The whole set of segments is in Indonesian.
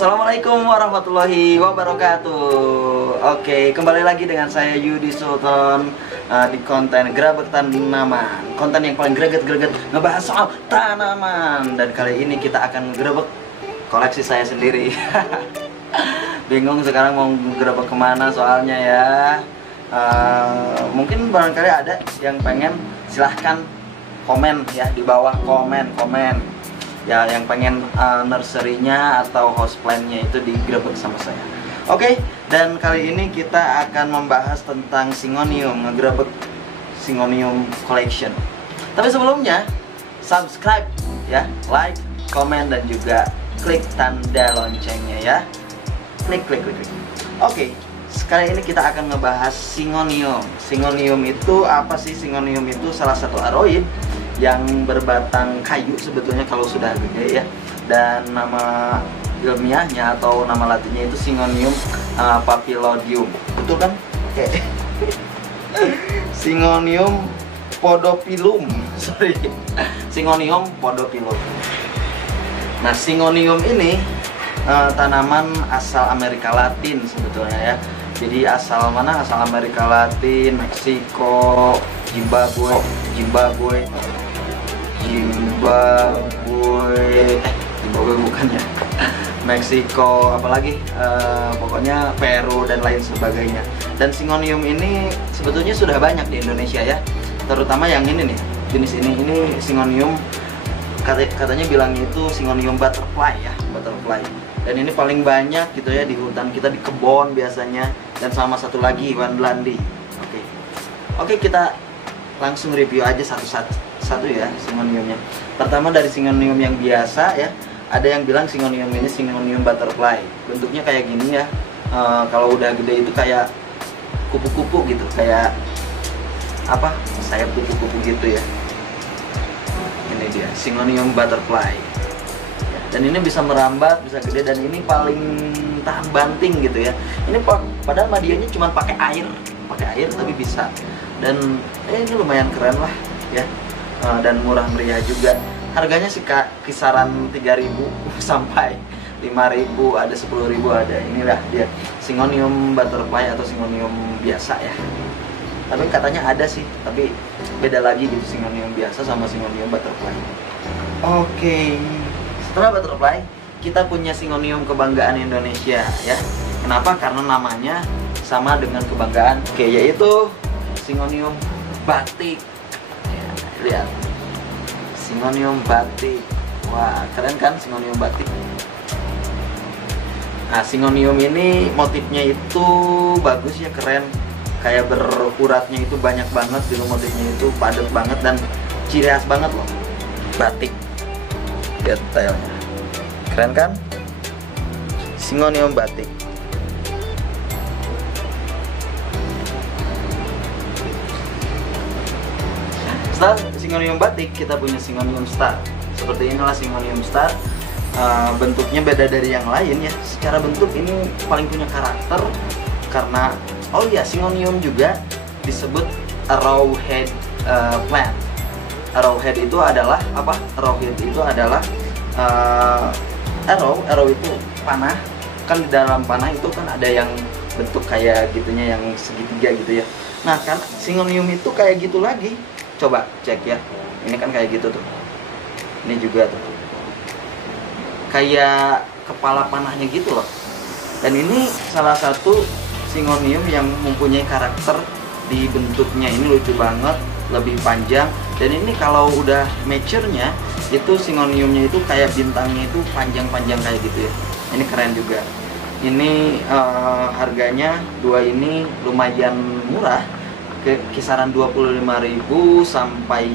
Assalamualaikum warahmatullahi wabarakatuh. Oke, kembali lagi dengan saya Yudi Sultan di konten Gerabak Tanaman. Konten yang paling greget-greget ngebahas soal tanaman. Dan kali ini kita akan gerebek koleksi saya sendiri. Bingung sekarang mau gerebek kemana soalnya ya. Mungkin barangkali ada yang pengen, silahkan komen ya di bawah, komen ya yang pengen nursery-nya atau houseplant-nya itu digerebek sama saya. Oke, dan kali ini kita akan membahas tentang Syngonium, ngegerebek Syngonium collection. Tapi sebelumnya subscribe ya, like, komen, dan juga klik tanda loncengnya ya. Klik. Oke, sekali ini kita akan ngebahas Syngonium. Syngonium itu apa sih? Syngonium itu salah satu aroid yang berbatang kayu sebetulnya kalau sudah gede ya. Dan nama ilmiahnya atau nama latinnya itu Syngonium papilodium. Betul kan? Oke. Syngonium podophyllum. Sorry. Syngonium podophyllum. Nah, Syngonium ini tanaman asal Amerika Latin sebetulnya ya. Jadi asal mana? Asal Amerika Latin, Meksiko, Zimbabwe bukannya, Meksiko, apalagi pokoknya Peru dan lain sebagainya. Dan Syngonium ini sebetulnya sudah banyak di Indonesia ya, terutama yang ini nih, jenis ini Syngonium, katanya bilangnya itu Syngonium butterfly ya, butterfly. Dan ini paling banyak gitu ya di hutan kita, di kebun biasanya. Dan sama satu lagi Wendlandi. Oke, kita langsung review aja satu ya Syngoniumnya. Pertama dari Syngonium yang biasa ya, ada yang bilang Syngonium ini Syngonium butterfly. Bentuknya kayak gini ya. Kalau udah gede itu kayak kupu-kupu gitu, kayak apa? Sayap kupu-kupu gitu ya. Ini dia Syngonium butterfly. Dan ini bisa merambat, bisa gede, dan ini paling tahan banting gitu ya. Ini padahal medianya cuma pakai air tapi bisa. Dan ini lumayan keren lah ya. Dan murah meriah juga. Harganya sih kisaran 3.000 sampai 5.000, ada 10.000 ada. Inilah dia Syngonium butterfly atau Syngonium biasa ya. Tapi katanya ada sih, tapi beda lagi gitu Syngonium biasa sama Syngonium butterfly. Oke. Setelah butterfly, kita punya Syngonium kebanggaan Indonesia ya. Kenapa? Karena namanya sama dengan kebanggaan. Oke, yaitu Syngonium batik. Ya, lihat. Syngonium batik. Wah, keren kan Syngonium batik? Nah, Syngonium ini motifnya itu bagus ya, keren. Kayak beruratnya itu banyak banget gitu, motifnya itu padat banget dan ciri khas banget loh. Batik. Detailnya. Keren kan? Syngonium batik. Setelah Syngonium batik, kita punya Syngonium star. Seperti inilah Syngonium star. Bentuknya beda dari yang lain ya. Secara bentuk ini paling punya karakter karena Syngonium juga disebut arrowhead plant. Arrowhead itu adalah apa? Arrowhead itu adalah arrow itu panah. Kan di dalam panah itu kan ada yang bentuk kayak gitunya, yang segitiga gitu ya. Nah, kan Syngonium itu kayak gitu lagi. Coba cek ya. Ini kan kayak gitu tuh. Ini juga tuh. Kayak kepala panahnya gitu loh. Dan ini salah satu Syngonium yang mempunyai karakter di bentuknya. Ini lucu banget, lebih panjang. Dan ini kalau udah mature-nya itu Syngoniumnya itu kayak bintangnya itu panjang-panjang kayak gitu ya. Ini keren juga. Ini harganya dua ini lumayan murah, kisaran 25.000 sampai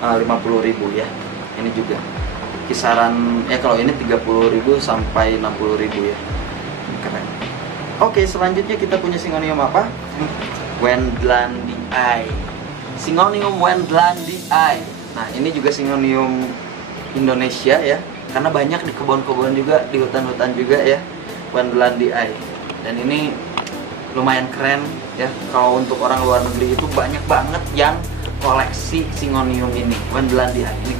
50.000 ya. Ini juga kisaran ya, kalau ini 30.000 sampai 60.000 ya. Ini keren. Oke, selanjutnya kita punya Syngonium apa? Wendlandii. Syngonium Wendlandii. Nah, ini juga Syngonium Indonesia ya, karena banyak di kebun-kebun juga, di hutan-hutan juga ya, Wendlandii. Dan ini lumayan keren ya. Kalau untuk orang luar negeri itu banyak banget yang koleksi Syngonium ini, Wendlandii ini.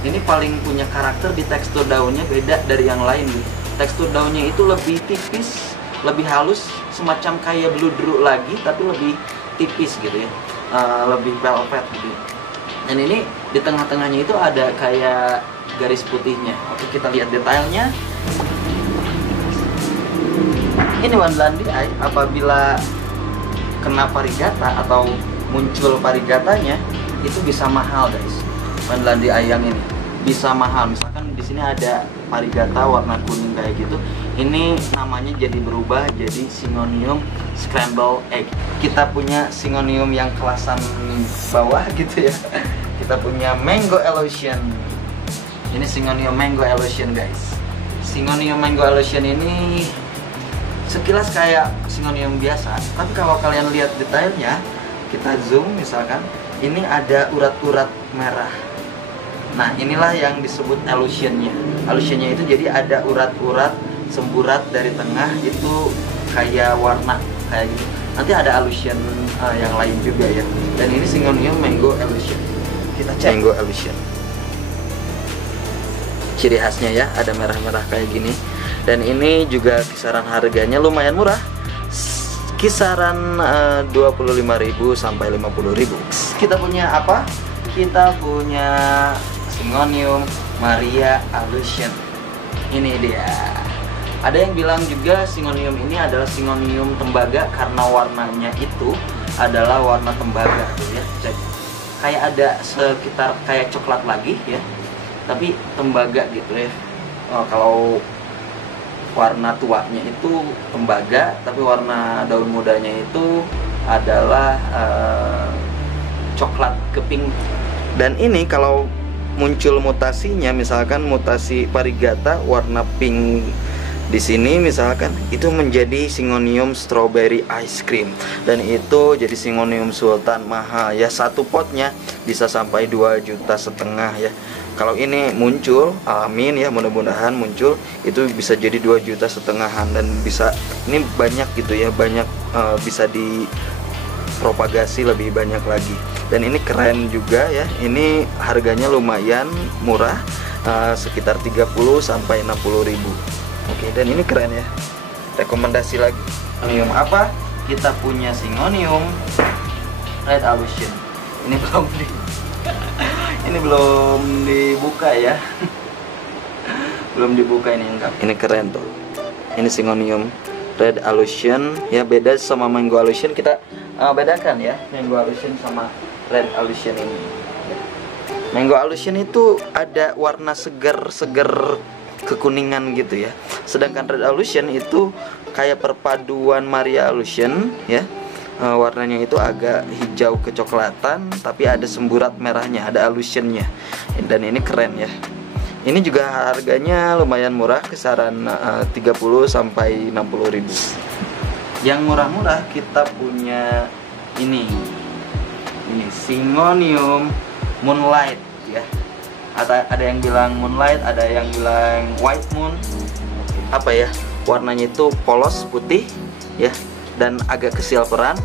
Ini paling punya karakter di tekstur daunnya, beda dari yang lain nih. Tekstur daunnya itu lebih tipis, lebih halus, semacam kayak bludru lagi, tapi lebih tipis gitu ya, lebih velvet gitu. Dan ini di tengah-tengahnya itu ada kayak garis putihnya. Oke, kita lihat detailnya. Ini One Landi Eye apabila kena varigata atau muncul varigatanya itu bisa mahal guys. One Landi Eye yang ini bisa mahal. Misalkan di sini ada varigata warna kuning kayak gitu, ini namanya jadi berubah jadi Syngonium Scramble Egg. Kita punya Syngonium yang kelasan bawah gitu ya. Kita punya Mango Illusion. Ini Syngonium Mango Illusion guys. Syngonium Mango Illusion ini sekilas kayak Syngonium biasa, tapi kalau kalian lihat detailnya, kita zoom misalkan, ini ada urat-urat merah. Nah, inilah yang disebut illusionnya. Illusionnya itu jadi ada urat-urat semburat dari tengah, itu kayak warna kayak gitu. Nanti ada illusion yang lain juga ya. Dan ini Syngonium Mango Illusion. Kita cek Mango Illusion. Ciri khasnya ya, ada merah-merah kayak gini. Dan ini juga kisaran harganya lumayan murah, kisaran 25.000 sampai 50.000. Kita punya apa? Kita punya Syngonium Maria Illusion. Ini dia. Ada yang bilang juga Syngonium ini adalah Syngonium tembaga karena warnanya itu adalah warna tembaga tuh ya. Kayak ada sekitar kayak coklat lagi ya, tapi tembaga gitu ya. Kalau warna tuanya itu tembaga, tapi warna daun mudanya itu adalah coklat ke pink. Dan ini kalau muncul mutasinya, misalkan mutasi varigata warna pink di sini misalkan, itu menjadi Syngonium Strawberry Ice Cream, dan itu jadi Syngonium Sultan mahal ya. Satu potnya bisa sampai 2,5 juta ya. Kalau ini muncul, amin ya, mudah-mudahan muncul, itu bisa jadi 2,5 juta, dan bisa, ini banyak gitu ya, banyak bisa dipropagasi lebih banyak lagi. Dan ini keren juga ya, ini harganya lumayan murah, sekitar 30 sampai 60.000. Oke, dan ini keren ya, rekomendasi lagi. Syngonium apa? Kita punya Syngonium Red Illusion. Ini belum dibuka ya. Belum dibuka ini, enggak. Ini keren tuh. Ini Syngonium Red Illusion ya, beda sama Mango Illusion. Kita bedakan ya, Mango Illusion sama Red Illusion ini. Mango Illusion itu ada warna segar-segar kekuningan gitu ya. Sedangkan Red Illusion itu kayak perpaduan Maria Illusion ya. Warnanya itu agak hijau kecoklatan, tapi ada semburat merahnya, ada illusionnya. Dan ini keren ya. Ini juga harganya lumayan murah, kisaran 30 sampai 60.000. Yang murah-murah kita punya ini Syngonium Moonlight ya. Ada yang bilang Moonlight, ada yang bilang White Moon. Apa ya? Warnanya itu polos putih ya, dan agak kesilveran,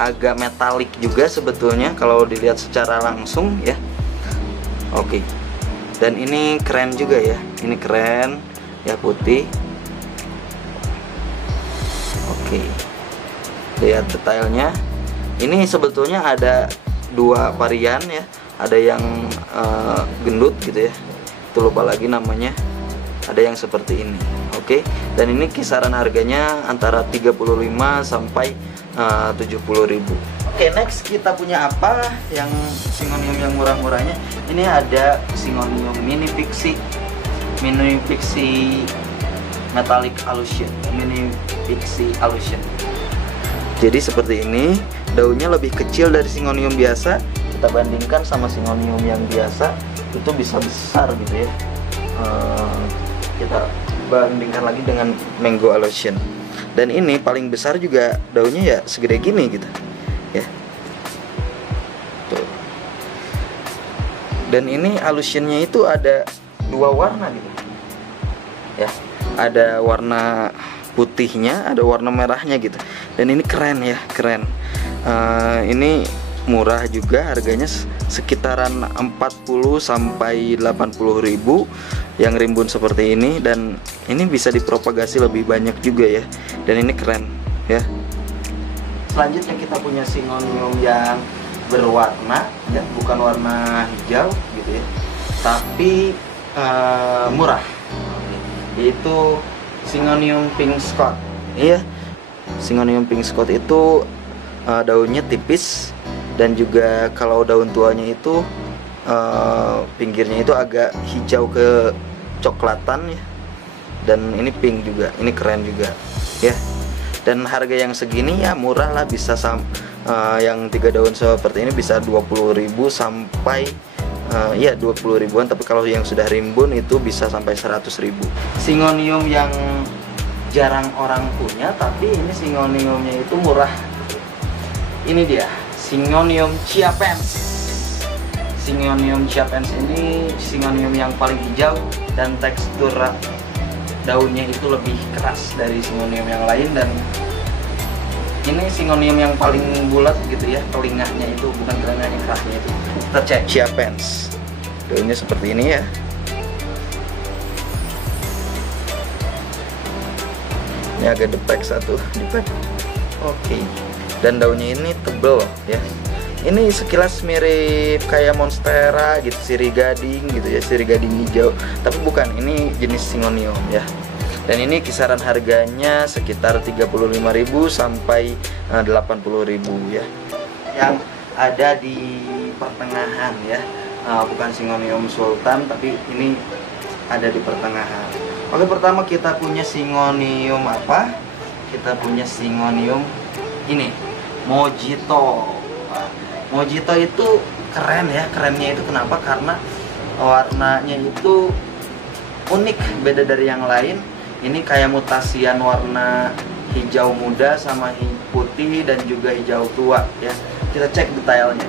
agak metalik juga sebetulnya kalau dilihat secara langsung ya. Oke. Dan ini keren juga ya. Ini keren ya, putih. Oke. Lihat detailnya. Ini sebetulnya ada dua varian ya. Ada yang gendut gitu ya. Itu lupa lagi namanya. Ada yang seperti ini. Oke. Dan ini kisaran harganya antara 35 sampai 70.000. Oke, next kita punya apa yang Syngonium yang murah-murahnya. Ini ada Syngonium Mini Pixie Metallic Illusion. Mini Pixie Illusion. Jadi seperti ini, daunnya lebih kecil dari Syngonium biasa. Kita bandingkan sama Syngonium yang biasa, itu bisa besar gitu ya. Kita bandingkan lagi dengan Mango Illusion. Dan ini paling besar juga daunnya ya segede gini gitu ya. Tuh. Dan ini illusionnya itu ada dua warna gitu ya. Ada warna putihnya, ada warna merahnya gitu. Dan ini keren ya, keren. Ini murah juga, harganya sekitaran 40 sampai 80 ribu yang rimbun seperti ini, dan ini bisa dipropagasi lebih banyak juga ya, dan ini keren ya. Selanjutnya kita punya Syngonium yang berwarna ya, bukan warna hijau gitu ya, tapi murah, yaitu Syngonium Pink Scott. Iya, Syngonium Pink Scott itu daunnya tipis, dan juga kalau daun tuanya itu pinggirnya itu agak hijau ke coklatan ya, dan ini pink juga, ini keren juga ya. Dan harga yang segini ya murah lah, bisa yang 3 daun seperti ini bisa 20.000 sampai ya 20 ribuan, tapi kalau yang sudah rimbun itu bisa sampai 100.000. Syngonium yang jarang orang punya, tapi ini Syngoniumnya itu murah. Ini dia Syngonium Chiapense. Syngonium Chiapense ini Syngonium yang paling hijau, dan tekstur daunnya itu lebih keras dari Syngonium yang lain, dan ini Syngonium yang paling bulat gitu ya, telinganya itu, bukan telinganya kerasnya itu. Kita cek Chiapense, daunnya seperti ini ya. Ini agak depek satu, depek. Oke. Dan daunnya ini tebel ya. Ini sekilas mirip kayak monstera gitu, sirih gading gitu ya, sirih gading hijau, tapi bukan, ini jenis Syngonium ya. Dan ini kisaran harganya sekitar 35.000 sampai 80.000 ya. Yang ada di pertengahan ya, bukan Syngonium Sultan, tapi ini ada di pertengahan. Oke, pertama kita punya Syngonium apa? Kita punya Syngonium ini, Mojito. Mojito itu keren ya, kerennya itu kenapa? Karena warnanya itu unik, beda dari yang lain. Ini kayak mutasian warna hijau muda sama putih dan juga hijau tua ya. Kita cek detailnya.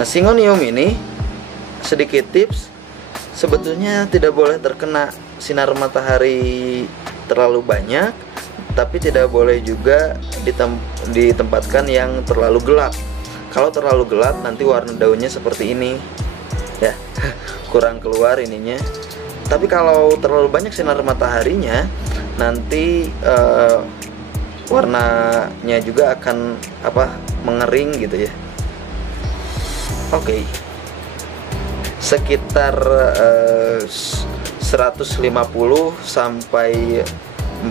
Nah, Syngonium ini sedikit tips, sebetulnya tidak boleh terkena sinar matahari terlalu banyak, tapi tidak boleh juga ditempatkan yang terlalu gelap. Kalau terlalu gelap nanti warna daunnya seperti ini ya, kurang keluar ininya. Tapi kalau terlalu banyak sinar mataharinya, nanti warnanya juga akan mengering gitu ya. Oke. Sekitar 150 sampai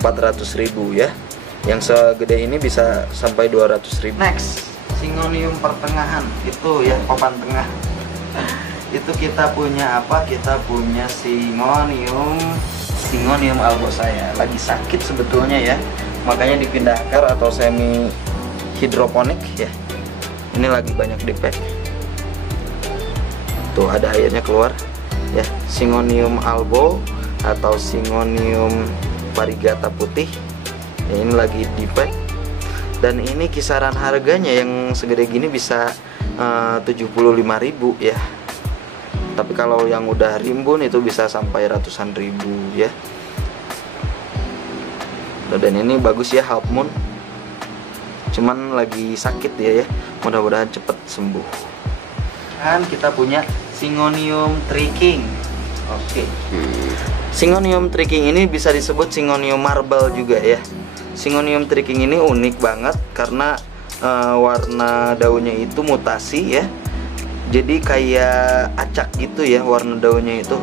400.000 ya. Yang segede ini bisa sampai 200.000. Next, Syngonium pertengahan itu ya, papan tengah. Itu kita punya apa? Kita punya Syngonium albo. Saya lagi sakit sebetulnya ya, makanya dipindahkan atau semi hidroponik ya. Ini lagi banyak dipek. Tuh ada airnya keluar ya. Syngonium albo atau Syngonium variegata putih ya, ini lagi dipek. Dan ini kisaran harganya yang segede gini bisa 75.000 ya. Tapi kalau yang udah rimbun itu bisa sampai ratusan ribu ya. Dan ini bagus ya, Half Moon. Cuman lagi sakit dia ya. Mudah-mudahan cepet sembuh. Dan kita punya Syngonium Triking. Oke. Syngonium Triking ini bisa disebut Syngonium marble juga ya. Syngonium Triking ini unik banget karena warna daunnya itu mutasi ya. Jadi kayak acak gitu ya warna daunnya itu.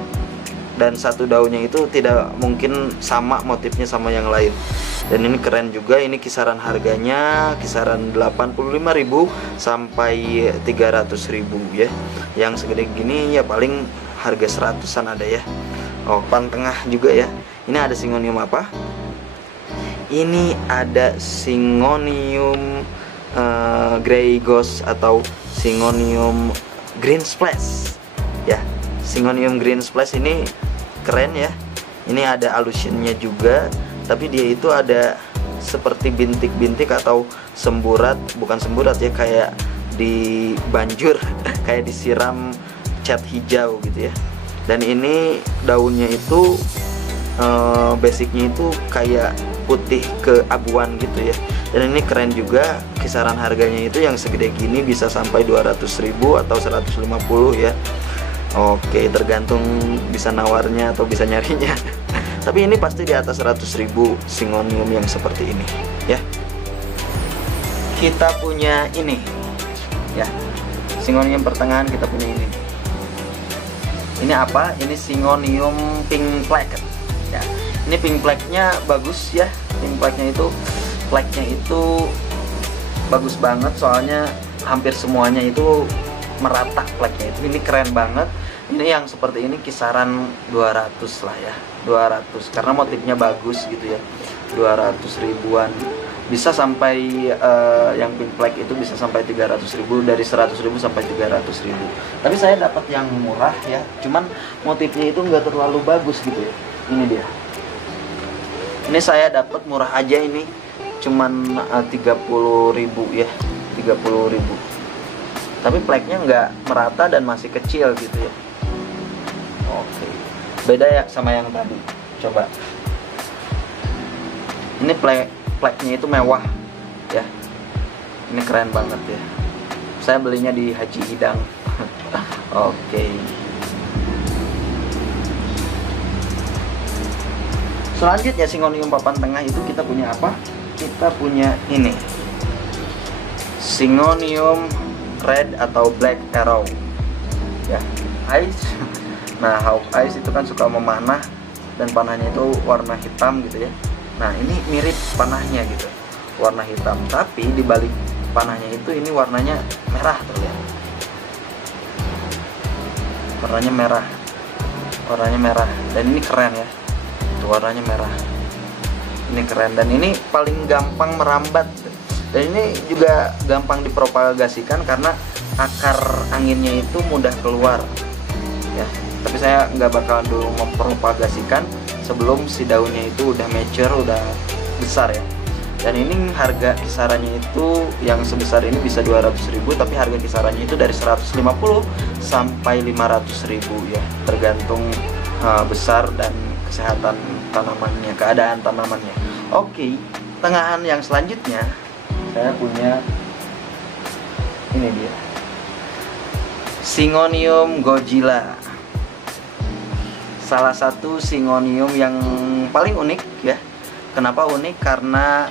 Dan satu daunnya itu tidak mungkin sama motifnya sama yang lain. Dan ini keren juga, ini kisaran harganya kisaran 85.000 sampai 300.000 ya. Yang segede gini ya paling harga 100-an ada ya. Oh, pan tengah juga ya. Ini ada Syngonium apa? Ini ada Syngonium Grey Ghost atau Syngonium Green Splash ya. Syngonium Green Splash ini keren ya. Ini ada alusionnya juga, tapi dia itu ada seperti bintik-bintik atau semburat, bukan semburat ya, kayak di banjur kayak disiram cat hijau gitu ya. Dan ini daunnya itu basicnya itu kayak putih keabuan gitu ya. Dan ini keren juga, kisaran harganya itu yang segede gini bisa sampai 200.000 atau 150 ya. Oke, tergantung bisa nawarnya atau bisa nyarinya. Tapi ini pasti di atas 100.000 Singonium yang seperti ini ya. Kita punya ini ya, Singonium pertengahan kita punya ini. Ini apa? Ini Singonium pink plaque ya. Ini pink plaque-nya bagus ya. Pink plaque-nya itu bagus banget, soalnya hampir semuanya itu merata plaque-nya itu. Ini keren banget. Ini yang seperti ini kisaran 200 lah ya. 200 karena motifnya bagus gitu ya. 200 ribuan. Bisa sampai yang pink plaque itu bisa sampai 300.000, dari 100.000 sampai 300.000. Tapi saya dapat yang murah ya, cuman motifnya itu nggak terlalu bagus gitu ya. Ini dia. Ini saya dapat murah aja, ini cuman 30.000 ya, 30.000. Tapi plaque-nya nggak merata dan masih kecil gitu ya. Oke, beda ya sama yang tadi. Coba. Ini plaque-nya itu mewah ya. Ini keren banget ya. Saya belinya di Haji Hidang. Oke. Selanjutnya Singonium papan tengah itu kita punya apa? Kita punya ini, Singonium red atau black arrow ya, eyes. Nah, hawk eyes itu kan suka memanah dan panahnya itu warna hitam gitu ya. Nah, ini mirip panahnya gitu, warna hitam, tapi di balik panahnya itu ini warnanya merah terlihat. Warnanya merah dan ini keren ya. Itu warnanya merah. Ini keren dan ini paling gampang merambat. Dan ini juga gampang dipropagasikan karena akar anginnya itu mudah keluar ya. Tapi saya nggak bakal dulu mempropagasikan sebelum si daunnya itu udah mature, udah besar ya. Dan ini harga kisarannya itu yang sebesar ini bisa 200.000, tapi harga kisarannya itu dari 150 sampai 500.000 ya, tergantung besar dan kesehatan tanamannya, keadaan tanamannya. Oke, tengahan yang selanjutnya saya punya ini dia, Singonium Godzilla. Salah satu Singonium yang paling unik ya. Kenapa unik? Karena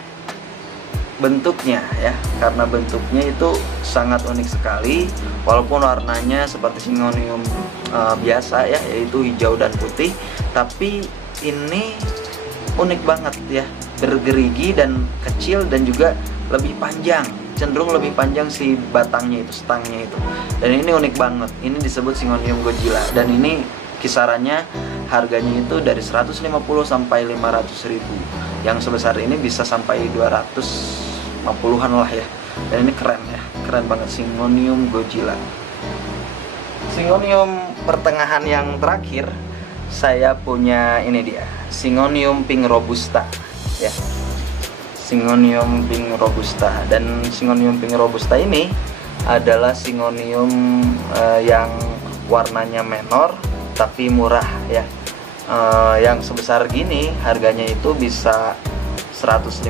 bentuknya ya. Karena bentuknya itu sangat unik sekali. Walaupun warnanya seperti Singonium biasa ya, yaitu hijau dan putih, tapi ini unik banget ya. Bergerigi dan kecil dan juga lebih panjang. Cenderung lebih panjang si batangnya itu, stangnya itu. Dan ini unik banget. Ini disebut Singonium Godzilla dan ini kisarannya harganya itu dari 150 sampai 500.000. Yang sebesar ini bisa sampai 250-an lah ya. Dan ini keren ya, keren banget Singonium Godzilla. Singonium pertengahan yang terakhir saya punya ini dia, Singonium pink robusta ya. Singonium pink robusta, dan Singonium pink robusta ini adalah Singonium yang warnanya menor tapi murah ya. Yang sebesar gini harganya itu bisa 150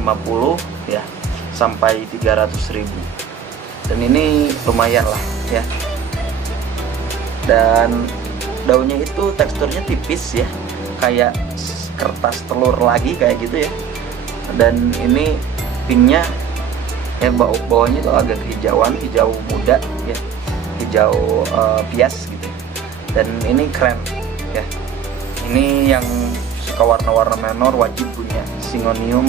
ya sampai 300.000. Dan ini lumayan lah ya. Dan daunnya itu teksturnya tipis ya, kayak kertas telur lagi kayak gitu ya. Dan ini pinknya ya, bawahnya itu agak kehijauan, hijau muda ya, hijau pias gitu. Dan ini keren ya. Ini yang suka warna-warna menor wajib punya Singonium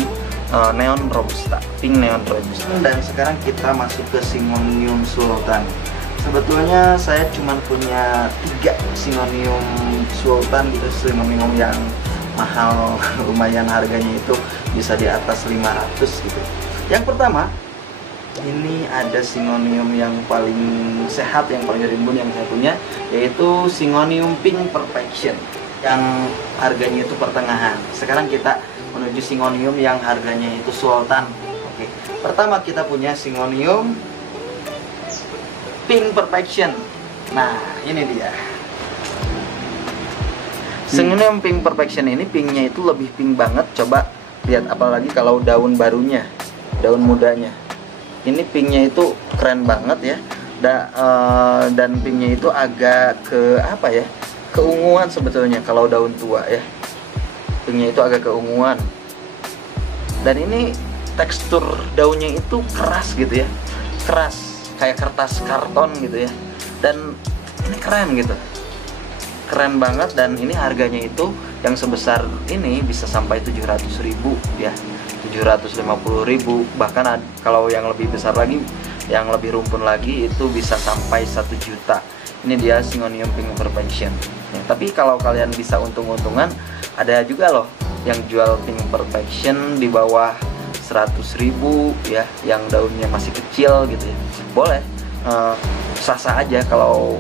neon robusta, pink neon robusta. Dan sekarang kita masuk ke Singonium sultan. Sebetulnya saya cuma punya 3 Singonium sultan gitu, Singonium yang mahal, lumayan harganya itu bisa di atas 500 gitu. Yang pertama, ini ada Singonium yang paling sehat, yang paling rimbun yang saya punya, yaitu Singonium pink perfection yang harganya itu pertengahan. Sekarang kita menuju Singonium yang harganya itu sultan. Oke. Pertama kita punya Singonium pink perfection. Nah, ini dia. Singonium pink perfection ini pinknya itu lebih pink banget. Coba lihat, apalagi kalau daun barunya. daun mudanya. Ini pinknya itu keren banget ya. Dan pinknya itu agak ke apa ya, keunguan sebetulnya kalau daun tua ya. Pinknya itu agak keunguan. Dan ini tekstur daunnya itu keras gitu ya, keras kayak kertas karton gitu ya. Dan ini keren gitu, keren banget. Dan ini harganya itu yang sebesar ini bisa sampai 700.000 ya, 750.000. Bahkan kalau yang lebih besar lagi, yang lebih rumpun lagi itu bisa sampai 1 juta. Ini dia Syngonium Pink Perfection ya. Tapi kalau kalian bisa untung-untungan, ada juga loh yang jual Pink Perfection di bawah 100.000 ya, yang daunnya masih kecil gitu ya. Boleh, sah-sah aja kalau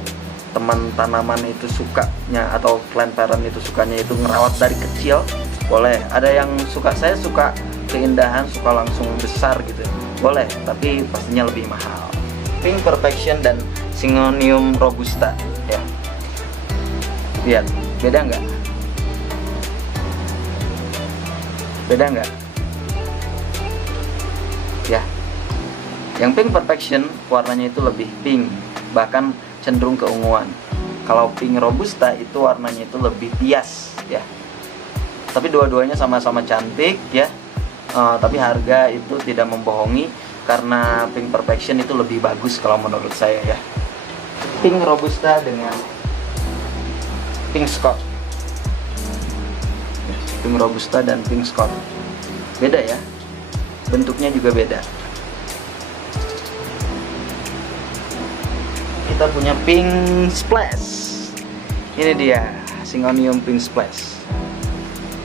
teman tanaman itu sukanya, atau plant parent itu sukanya itu ngerawat dari kecil, boleh. Ada yang suka, saya suka keindahan, suka langsung besar gitu, boleh, tapi pastinya lebih mahal. Pink Perfection dan Syngonium Robusta ya, lihat beda nggak? Beda nggak ya? Yang Pink Perfection warnanya itu lebih pink, bahkan cenderung keunguan. Kalau Pink Robusta itu warnanya itu lebih bias ya. Tapi dua-duanya sama-sama cantik ya. Tapi harga itu tidak membohongi, karena Pink Perfection itu lebih bagus kalau menurut saya ya. Pink Robusta dengan Pink Scott. Pink Robusta dan Pink Scott beda ya, bentuknya juga beda. Kita punya Pink Splash. Ini dia Syngonium Pink Splash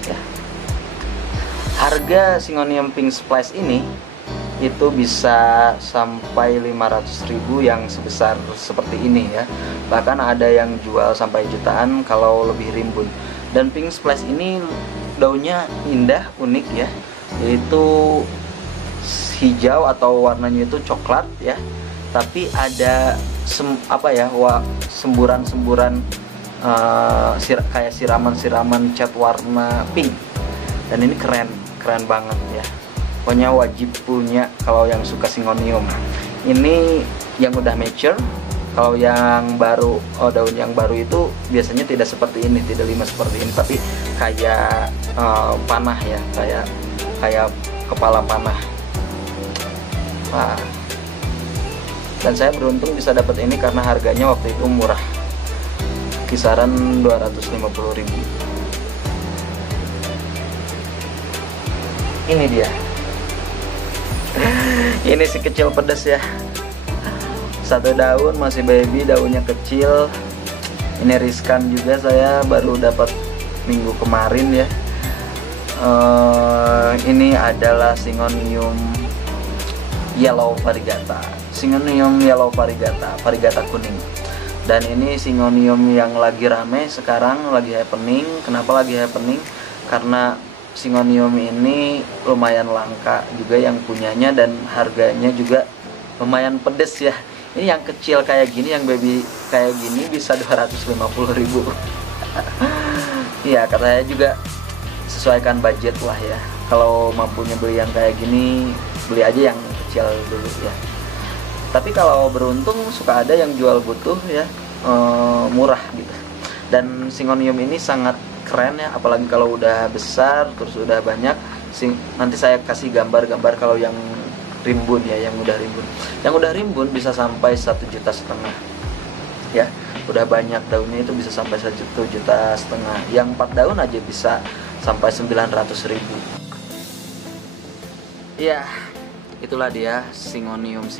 ya. Harga Syngonium Pink Splash ini itu bisa sampai 500.000 yang sebesar seperti ini ya. Bahkan ada yang jual sampai jutaan kalau lebih rimbun. Dan Pink Splash ini daunnya indah, unik ya, yaitu hijau atau warnanya itu coklat ya. Tapi ada semburan-semburan kayak siraman-siraman cat warna pink. Dan ini keren banget ya. Pokoknya wajib punya kalau yang suka Syngonium. Ini yang udah mature. Kalau yang baru, daun yang baru itu biasanya tidak seperti ini, tidak lima seperti ini, tapi kayak panah ya, kayak kepala panah. Wah. Dan saya beruntung bisa dapat ini karena harganya waktu itu murah, kisaran 250.000. Ini dia. Ini si kecil pedas ya. Satu daun, masih baby, daunnya kecil. Ini riskan juga, saya baru dapat minggu kemarin ya. Ini adalah Syngonium Yellow Variegata. Syngonium Yellow Variegata, Variegata kuning. Dan ini Syngonium yang lagi rame sekarang, lagi happening. Kenapa lagi happening? Karena Syngonium ini lumayan langka juga yang punyanya, dan harganya juga lumayan pedes ya. Ini yang kecil kayak gini, yang baby kayak gini bisa 250.000. Iya, katanya juga sesuaikan budget lah ya. Kalau mampunya beli yang kayak gini, beli aja yang kecil dulu ya. Tapi kalau beruntung suka ada yang jual butuh ya, murah gitu. Dan Syngonium ini sangat keren ya, apalagi kalau udah besar terus udah banyak. Nanti saya kasih gambar-gambar kalau yang rimbun ya, yang udah rimbun. Yang udah rimbun bisa sampai 1,5 juta ya. Udah banyak daunnya itu bisa sampai 1,5 juta. Yang 4 daun aja bisa sampai 900.000. Ya, itulah dia Syngonium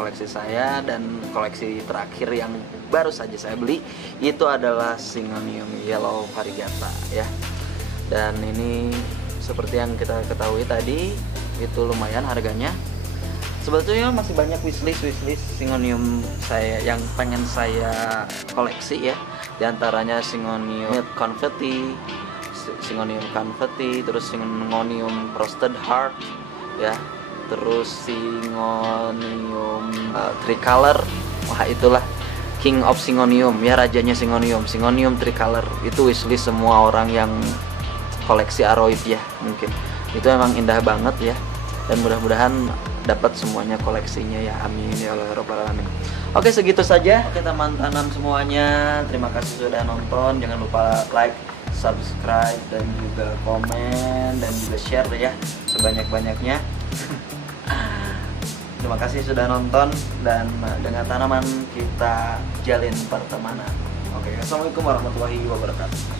koleksi saya. Dan koleksi terakhir yang baru saja saya beli itu adalah Syngonium Yellow Variegata ya. Dan ini seperti yang kita ketahui tadi, itu lumayan harganya. Sebetulnya masih banyak wishlist Syngonium saya yang pengen saya koleksi ya. Di antaranya Syngonium Confetti, terus Syngonium Frosted Heart ya, terus Syngonium Tricolor. Wah, itulah King of Syngonium ya, rajanya Syngonium Tricolor. Itu wishlist semua orang yang koleksi aroid ya. Mungkin itu emang indah banget ya. dan mudah-mudahan dapat semuanya koleksinya ya, amin ya Allah rabbal alamin. Oke, segitu saja. Oke teman tanam semuanya, terima kasih sudah nonton. Jangan lupa like, subscribe, dan juga komen, dan juga share ya sebanyak-banyaknya. Terima kasih sudah nonton, dan dengan tanaman kita jalin pertemanan. Oke, assalamualaikum warahmatullahi wabarakatuh.